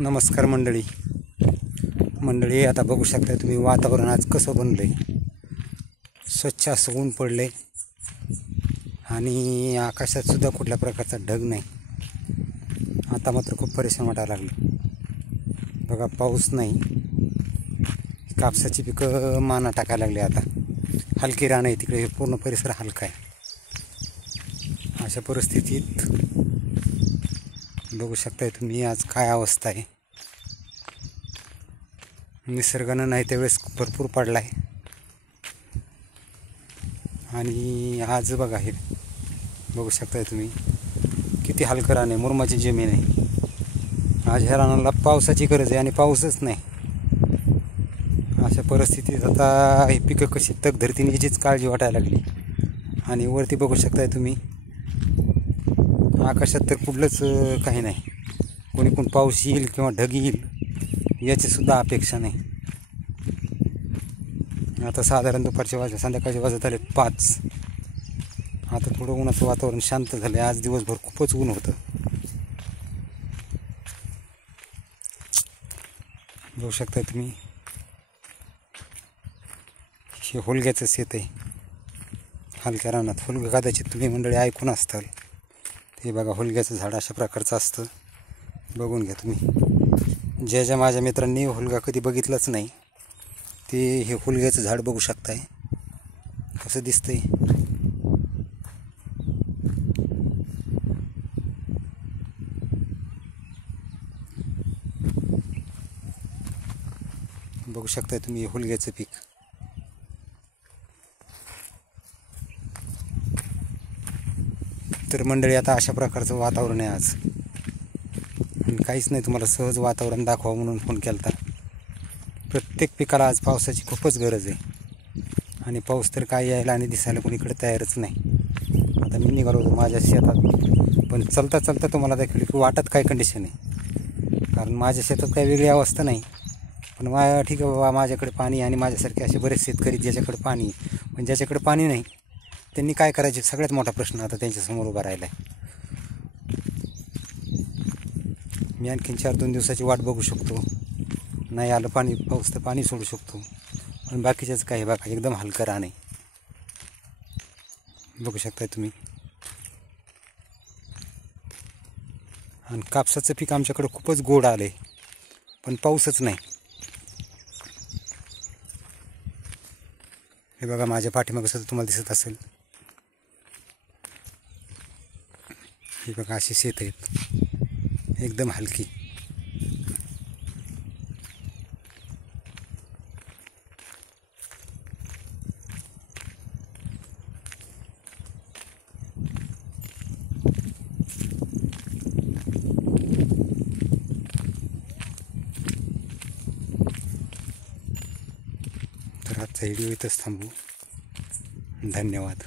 नमस्कार मंडळी, आता बघू शकता तुम्ही वातावरण आज कसं बनलं आहे. स्वच्छ असं ऊन पडलं आहे आणि आकाशात सुद्धा कुठल्या प्रकारचा ढग नाही. आता मात्र खूप परेशान वाटायला लागलं. बघा, पाऊस नाही. कापसाची पिकं माना टाकायला लागली. आता हलकी रान आहे तिकडे, पूर्ण परिसर हलका आहे. अशा परिस्थितीत बघू शकताय तुम्ही आज काय अवस्था आहे. निसर्गानं नाही त्यावेळेस भरपूर पडला आहे आणि आज बघा हे बघू शकताय तुम्ही किती हलकं रान आहे, मुरमाची जमीन आहे. आज ह्या रानाला पावसाची गरज आहे आणि पाऊसच नाही. अशा परिस्थितीत आता ही पिकं कशी तग धरतीने याचीच काळजी वाटायला लागली. आणि वरती बघू शकताय तुम्ही आकाशात तर कुठलंच काही नाही. कोण पाऊस येईल किंवा ढग येईल याची सुद्धा अपेक्षा नाही. आता साधारण दुपारचे संध्याकाळचे वाजत आले 5. आता थोडं उन्हाचं वातावरण शांत झालं. आज दिवसभर खूपच ऊन होतं. बघू शकताय तुम्ही हे हुलग्याचं शेत आहे. हलक्या रानात हुलगं कदाचित तुम्ही मंडळी ऐकून असताल. ते बघा, हुलग्याचं झाड अशा प्रकारचं असतं. बघून घ्या तुम्ही. ज्या माझ्या मित्रांनी हुलगा कधी बघितलाच नाही ते हे हुलग्याचं झाड बघू शकताय कसं दिसतंय. बघू शकताय तुम्ही हुलग्याचं पीक. तर मंडळी, आता अशा प्रकारचं वातावरण आहे आज. आणि काहीच नाही, तुम्हाला सहज वातावरण दाखवा म्हणून फोन केला. प्रत्येक पिकाला आज पावसाची खूपच गरज आहे आणि पाऊस तर काय यायला आणि दिसायला कोणीकडे तयारच नाही. आता मी निघालो होतो माझ्या शेतात, पण चलता तुम्हाला दाखवली की वाटत काय कंडिशन आहे. कारण माझ्या शेतात काही वेगळी अवस्था नाही. पण ठीक आहे बाबा, माझ्याकडे पाणी आणि माझ्यासारखे असे बरेच शेतकरी ज्याच्याकडे पाणी, पण ज्याच्याकडे पाणी नाही त्यांनी काय करायचे, सगळ्यात मोठा प्रश्न आता त्यांच्यासमोर उभा राहिला आहे. मी आणखीन 4-2 दिवसाची वाट बघू शकतो. नाही आलं पाणी, पाऊस तर पाणी सोडू शकतो. पण बाकीच्याच काही बघा, एकदम हलकं रान आहे. बघू शकताय तुम्ही. आणि कापसाचं पीक आमच्याकडे खूपच गोड आलं आहे, पण पाऊसच नाही. हे बघा, माझ्या पाठीमागं सुद्धा तुम्हाला दिसत असेल. हे बघा, अशी शेत आहेत एकदम हलकी. तर आजचा व्हिडिओ इथंच थांबू. धन्यवाद.